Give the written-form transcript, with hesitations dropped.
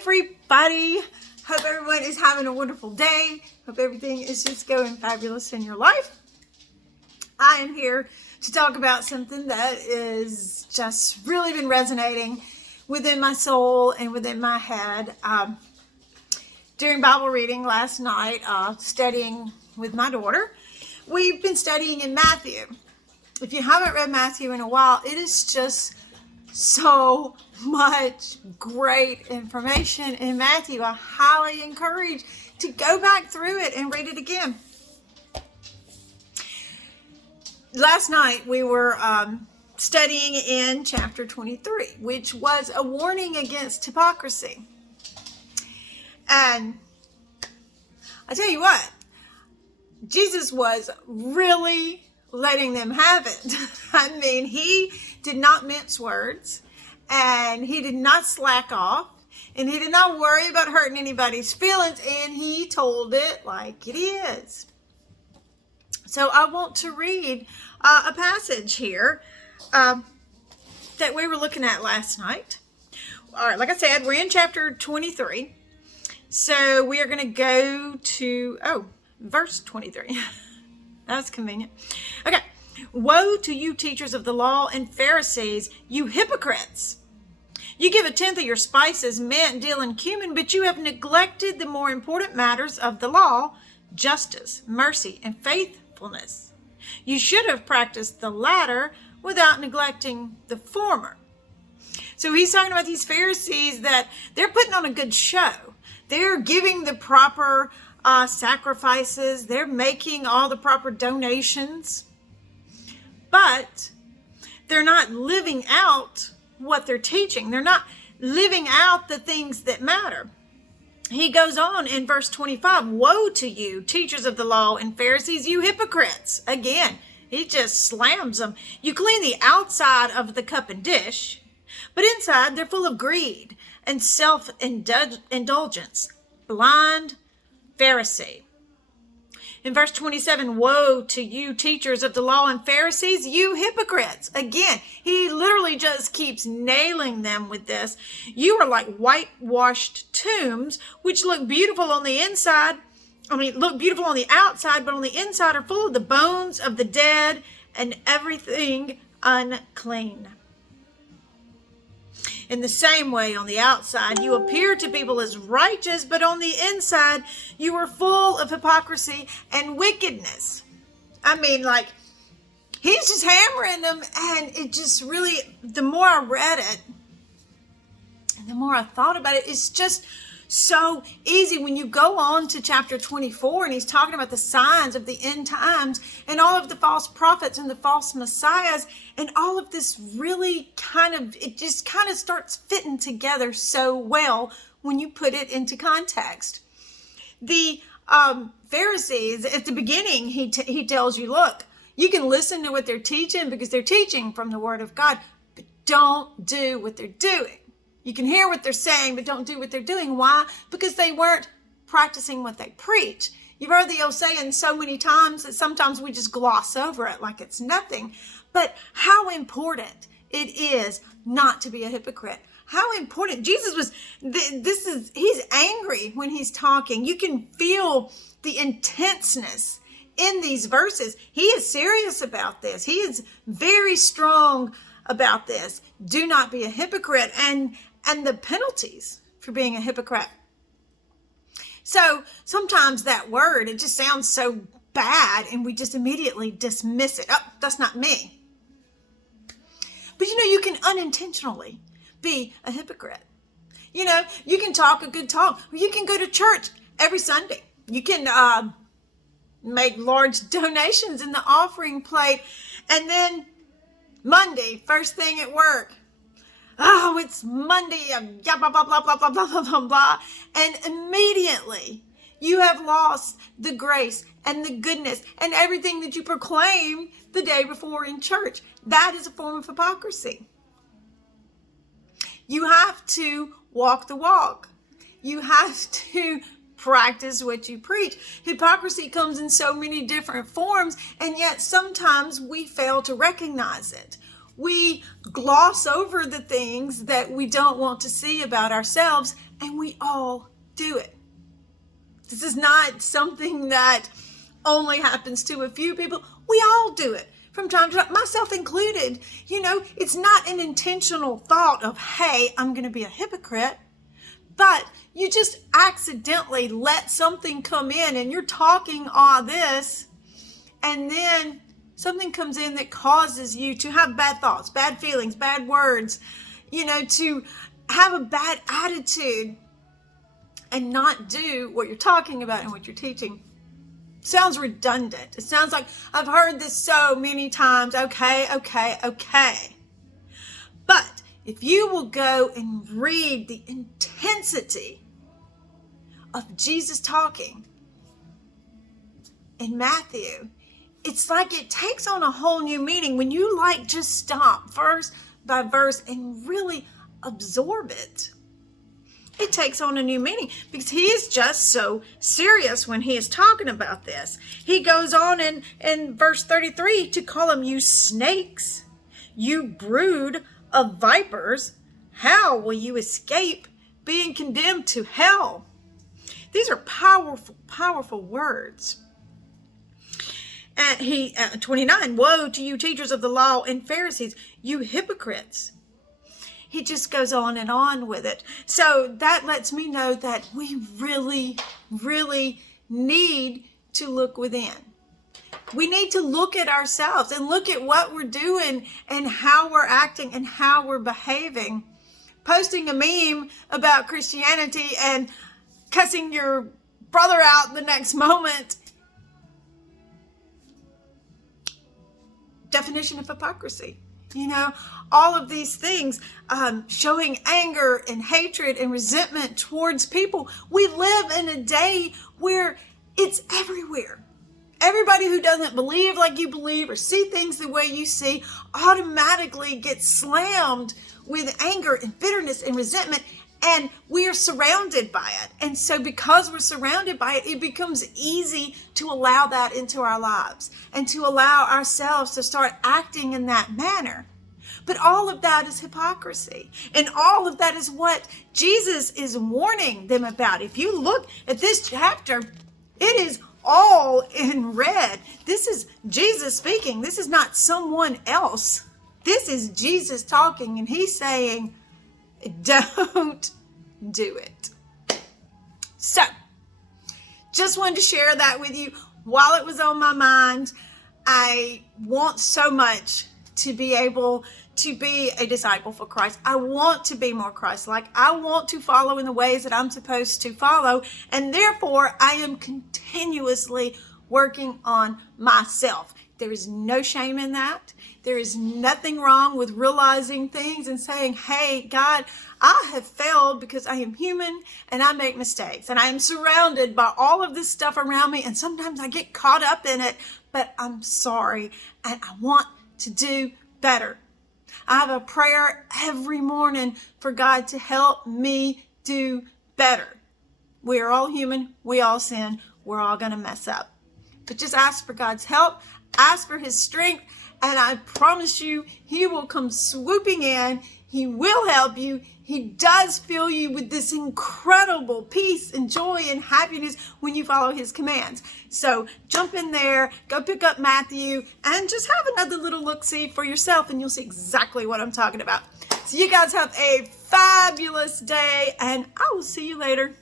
everybody. Hope everyone is having a wonderful day. Hope everything is just going fabulous in your life. I am here to talk about something that is just really been resonating within my soul and within my head. During Bible reading last night, studying with my daughter, we've been studying in Matthew. If you haven't read Matthew in a while, it is just so much great information in Matthew. I highly encourage to go back through it and read it again. Last night we were studying in chapter 23, which was a warning against hypocrisy. And I tell you what, Jesus was really letting them have it. I mean, he did not mince words, and he did not slack off, and he did not worry about hurting anybody's feelings, and he told it like it is. So I want to read a passage here that we were looking at last night. All right, like I said, we're in chapter 23. So we are going to go to, verse 23. That's convenient. Okay. Woe to you, teachers of the law and Pharisees, you hypocrites! You give a tenth of your spices, mint, dill, and cumin, but you have neglected the more important matters of the law, justice, mercy, and faithfulness. You should have practiced the latter without neglecting the former. So he's talking about these Pharisees that they're putting on a good show. They're giving the proper sacrifices. They're making all the proper donations. But they're not living out what they're teaching. They're not living out the things that matter. He goes on in verse 25, woe to you, teachers of the law and Pharisees, you hypocrites. Again, he just slams them. You clean the outside of the cup and dish, but inside they're full of greed and self-indulgence. Blind Pharisee. In verse 27, woe to you, teachers of the law and Pharisees, you hypocrites. Again, he literally just keeps nailing them with this. You are like whitewashed tombs, which look beautiful on the inside. Look beautiful on the outside, but on the inside are full of the bones of the dead and everything unclean. In the same way, on the outside, you appear to people as righteous, but on the inside, you are full of hypocrisy and wickedness. He's just hammering them, and it just really, the more I read it, and the more I thought about it, it's just so easy when you go on to chapter 24, and he's talking about the signs of the end times and all of the false prophets and the false messiahs, and all of this really it just starts fitting together so well when you put it into context. The Pharisees, at the beginning, he tells you, look, you can listen to what they're teaching because they're teaching from the Word of God, but don't do what they're doing. You can hear what they're saying, but don't do what they're doing. Why? Because they weren't practicing what they preach. You've heard the old saying so many times that sometimes we just gloss over it like it's nothing. But how important it is not to be a hypocrite. How important. Jesus was, he's angry when he's talking. You can feel the intenseness in these verses. He is serious about this. He is very strong about this. Do not be a hypocrite, and the penalties for being a hypocrite. So sometimes that word, it just sounds so bad and we just immediately dismiss it. Oh, that's not me. But you can unintentionally be a hypocrite. You can talk a good talk, or you can go to church every Sunday. You can make large donations in the offering plate, and then Monday, first thing at work, oh, it's Monday, blah, blah, blah, blah, blah, blah, blah, blah, blah. And immediately you have lost the grace and the goodness and everything that you proclaimed the day before in church. That is a form of hypocrisy. You have to walk the walk. You have to practice what you preach. Hypocrisy comes in so many different forms, and yet sometimes we fail to recognize it. We gloss over the things that we don't want to see about ourselves, and we all do it. This is not something that only happens to a few people. We all do it from time to time, myself included. It's not an intentional thought of, hey, I'm going to be a hypocrite, but you just accidentally let something come in and you're talking all this, and then something comes in that causes you to have bad thoughts, bad feelings, bad words, to have a bad attitude and not do what you're talking about and what you're teaching. Sounds redundant. It sounds like I've heard this so many times. Okay. But if you will go and read the intensity of Jesus talking in Matthew, it's like it takes on a whole new meaning when you just stop verse by verse and really absorb it. It takes on a new meaning because he is just so serious when he is talking about this. He goes on in verse 33 to call them, you snakes, you brood of vipers, how will you escape being condemned to hell? These are powerful, powerful words. And 29, woe to you teachers of the law and Pharisees, you hypocrites. He just goes on and on with it. So that lets me know that we really, really need to look within. We need to look at ourselves and look at what we're doing and how we're acting and how we're behaving. Posting a meme about Christianity and cussing your brother out the next moment. Definition of hypocrisy. All of these things, showing anger and hatred and resentment towards people. We live in a day where it's everywhere. Everybody who doesn't believe like you believe or see things the way you see automatically gets slammed with anger and bitterness and resentment, and we are surrounded by it. And so because we're surrounded by it, it becomes easy to allow that into our lives and to allow ourselves to start acting in that manner. But all of that is hypocrisy. And all of that is what Jesus is warning them about. If you look at this chapter, it is all in red. This is Jesus speaking. This is not someone else. This is Jesus talking, and he's saying, don't do it. So, just wanted to share that with you while it was on my mind. I want so much to be able to be a disciple for Christ. I want to be more Christ-like. I want to follow in the ways that I'm supposed to follow. And therefore, I am continuously working on myself. There is no shame in that. There is nothing wrong with realizing things and saying, hey, God, I have failed because I am human and I make mistakes. And I am surrounded by all of this stuff around me. And sometimes I get caught up in it, but I'm sorry. And I want to do better. I have a prayer every morning for God to help me do better. We are all human. We all sin. We're all going to mess up. But just ask for God's help. Ask for his strength. And I promise you, he will come swooping in. He will help you. He does fill you with this incredible peace and joy and happiness when you follow his commands. So jump in there, go pick up Matthew, and just have another little look-see for yourself, and you'll see exactly what I'm talking about. So you guys have a fabulous day, and I will see you later.